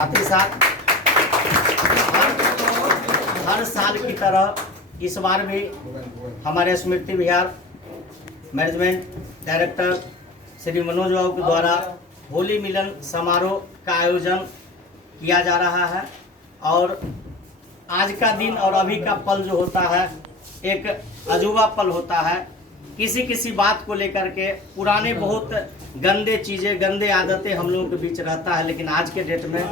साथ ही साथ हर साल की तरह इस बार भी हमारे स्मृति विहार मैनेजमेंट डायरेक्टर श्री मनोज बाबू के द्वारा होली मिलन समारोह का आयोजन किया जा रहा है। और आज का दिन और अभी का पल जो होता है एक अजूबा पल होता है। किसी किसी बात को लेकर के पुराने बहुत गंदे चीज़ें गंदे आदतें हम लोगों के बीच रहता है, लेकिन आज के डेट में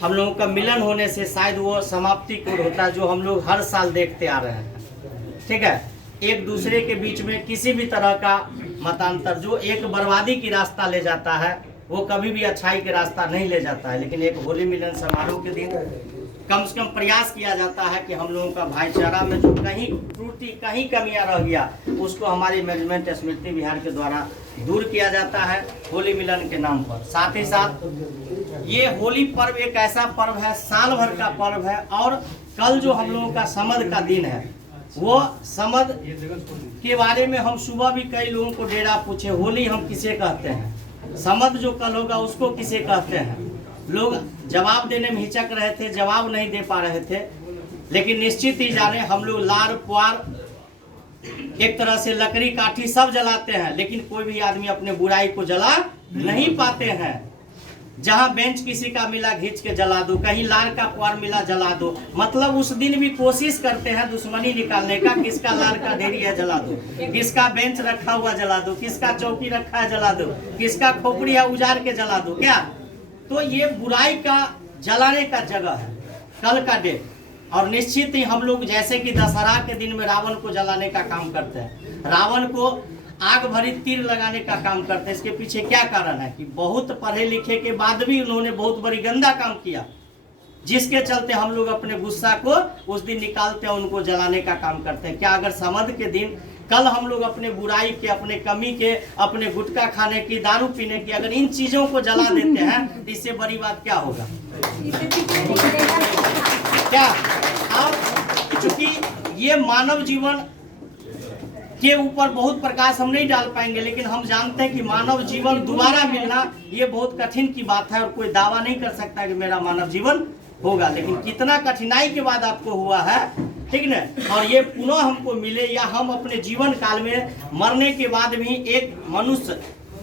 हम लोगों का मिलन होने से शायद वो समाप्ति को होता है जो हम लोग हर साल देखते आ रहे हैं। ठीक है, एक दूसरे के बीच में किसी भी तरह का मतांतर जो एक बर्बादी की रास्ता ले जाता है वो कभी भी अच्छाई के रास्ता नहीं ले जाता है। लेकिन एक होली मिलन समारोह के दिन कम से कम प्रयास किया जाता है कि हम लोगों का भाईचारा में जो कहीं त्रुटि कहीं कमियां रह गया उसको हमारी मैनेजमेंट स्मृति विहार के द्वारा दूर किया जाता है होली मिलन के नाम पर। साथ ही साथ ये होली पर्व एक ऐसा पर्व है, साल भर का पर्व है। और कल जो हम लोगों का समद का दिन है वो समद के बारे में हम सुबह भी कई लोगों को डेरा पूछे होली हम किसे कहते हैं, समद जो कल होगा उसको किसे कहते हैं। लोग जवाब देने में हिचक रहे थे, जवाब नहीं दे पा रहे थे। लेकिन निश्चित ही जाने हम लोग लार पुआर एक तरह से लकड़ी काठी सब जलाते हैं, लेकिन कोई भी आदमी अपने बुराई को जला नहीं पाते हैं। जहां बेंच किसी का मिला घींच के जला दो, कहीं लार का पुआर मिला जला दो। मतलब उस दिन भी कोशिश करते हैं दुश्मनी निकालने का, किसका लार का ढेरी है जला दो, किसका बेंच रखा हुआ जला दो, किसका चौकी रखा है जला दो, किसका खोपड़ी है उजाड़ के जला दो। क्या तो ये बुराई का जलाने का जगह है कल का डेट। और निश्चित ही हम लोग जैसे कि दशहरा के दिन में रावण को जलाने का काम करते हैं, रावण को आग भरी तीर लगाने का काम करते हैं। इसके पीछे क्या कारण है कि बहुत पढ़े लिखे के बाद भी उन्होंने बहुत बड़ी गंदा काम किया, जिसके चलते हम लोग अपने गुस्सा को उस दिन निकालते हैं, उनको जलाने का काम करते हैं। क्या अगर समद के दिन कल हम लोग अपने बुराई के, अपने कमी के, अपने गुटखा खाने की, दारू पीने की, अगर इन चीजों को जला देते हैं तो इससे बड़ी बात क्या होगा क्या। और चूंकि ये मानव जीवन के ऊपर बहुत प्रकाश हम नहीं डाल पाएंगे, लेकिन हम जानते हैं कि मानव जीवन दोबारा मिलना ये बहुत कठिन की बात है और कोई दावा नहीं कर सकता कि मेरा मानव जीवन होगा। लेकिन कितना कठिनाई के बाद आपको हुआ है, ठीक ना, और ये पुनः हमको मिले या हम अपने जीवन काल में मरने के बाद भी एक मनुष्य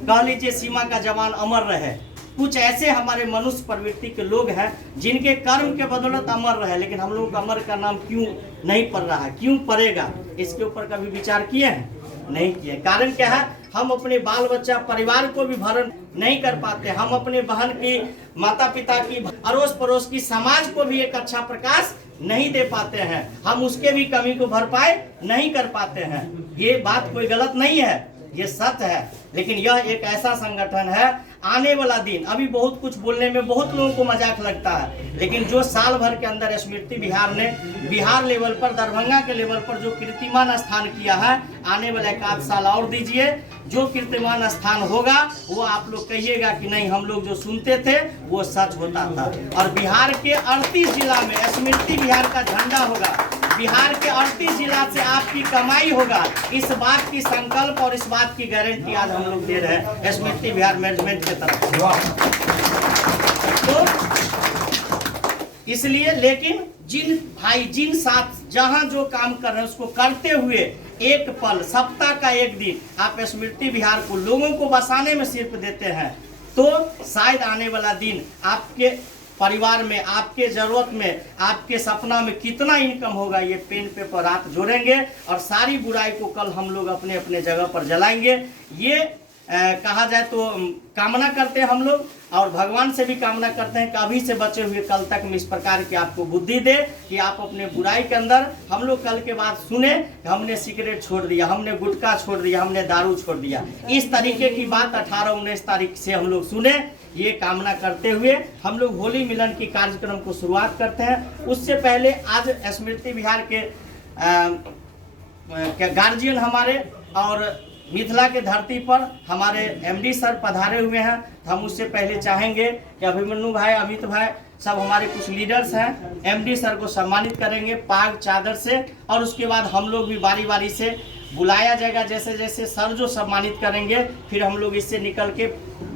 कह लीजिए सीमा का जवान अमर रहे। कुछ ऐसे हमारे मनुष्य प्रवृत्ति के लोग हैं जिनके कर्म के बदौलत अमर रहे, लेकिन हम लोगों का अमर का नाम क्यों नहीं पड़ रहा है, क्यों पड़ेगा, इसके ऊपर कभी विचार किए हैं? नहीं किए। कारण क्या है, हम अपने बाल बच्चा परिवार को भी भरण नहीं कर पाते, हम अपने बहन की, माता पिता की, अड़ोस पड़ोस की, समाज को भी एक अच्छा प्रकाश नहीं दे पाते हैं, हम उसके भी कमी को भरपाई नहीं कर पाते हैं। ये बात कोई गलत नहीं है, ये सत्य है। लेकिन यह एक ऐसा संगठन है, आने वाला दिन, अभी बहुत कुछ बोलने में बहुत लोगों को मजाक लगता है, लेकिन जो साल भर के अंदर स्मृति विहार ने बिहार लेवल पर, दरभंगा के लेवल पर जो कीर्तिमान स्थान किया है, आने वाला 1 साल और दीजिए, जो कीर्तिमान स्थान होगा वो आप लोग कहिएगा कि नहीं हम लोग जो सुनते थे वो सच होता था। और बिहार के 38 जिला में स्मृति विहार का झंडा होगा, बिहार के 38 जिला से आपकी कमाई होगा। इस बात की संकल्प और इस बात की गारंटी आज हम लोग दे रहे हैं स्मृति विहार मैनेजमेंट की तरफ से। तो इसलिए, लेकिन जिन साथ जहां जो काम कर रहे हैं उसको करते हुए एक पल, सप्ताह का एक दिन आप स्मृति विहार को लोगों को बसाने में सिर्फ देते हैं, तो शायद आने वाला दिन आपके परिवार में, आपके जरूरत में, आपके सपना में कितना इनकम होगा, ये पेन पेपर रात जोड़ेंगे और सारी बुराई को कल हम लोग अपने अपने जगह पर जलाएंगे। ये कहा जाए तो कामना करते हैं हम लोग, और भगवान से भी कामना करते हैं कि अभी से बचे हुए कल तक में इस प्रकार की आपको बुद्धि दे कि आप अपने बुराई के अंदर, हम लोग कल के बाद सुने हमने सिगरेट छोड़ दिया, हमने गुटखा छोड़ दिया, हमने दारू छोड़ दिया, इस तरीके की बात 18-19 तारीख से हम लोग सुने। ये कामना करते हुए हम लोग होली मिलन की कार्यक्रम को शुरुआत करते हैं। उससे पहले आज स्मृति विहार के गार्जियन हमारे और मिथिला के धरती पर हमारे एमडी सर पधारे हुए हैं, तो हम उससे पहले चाहेंगे कि अभिमन्यु भाई, अमित भाई, सब हमारे कुछ लीडर्स हैं, एमडी सर को सम्मानित करेंगे पाग चादर से, और उसके बाद हम लोग भी बारी बारी से बुलाया जाएगा। जैसे जैसे सर जो सम्मानित करेंगे फिर हम लोग इससे निकल के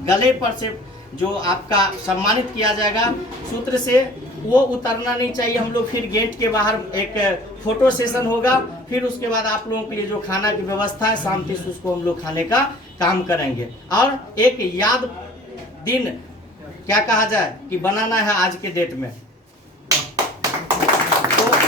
गले पर से जो आपका सम्मानित किया जाएगा सूत्र से, वो उतरना नहीं चाहिए। हम लोग फिर गेट के बाहर एक फोटो सेशन होगा, फिर उसके बाद आप लोगों के लिए जो खाना की व्यवस्था है शाम 30 उसको हम लोग खाने का काम करेंगे। और एक याद दिन क्या कहा जाए कि बनाना है आज के डेट में।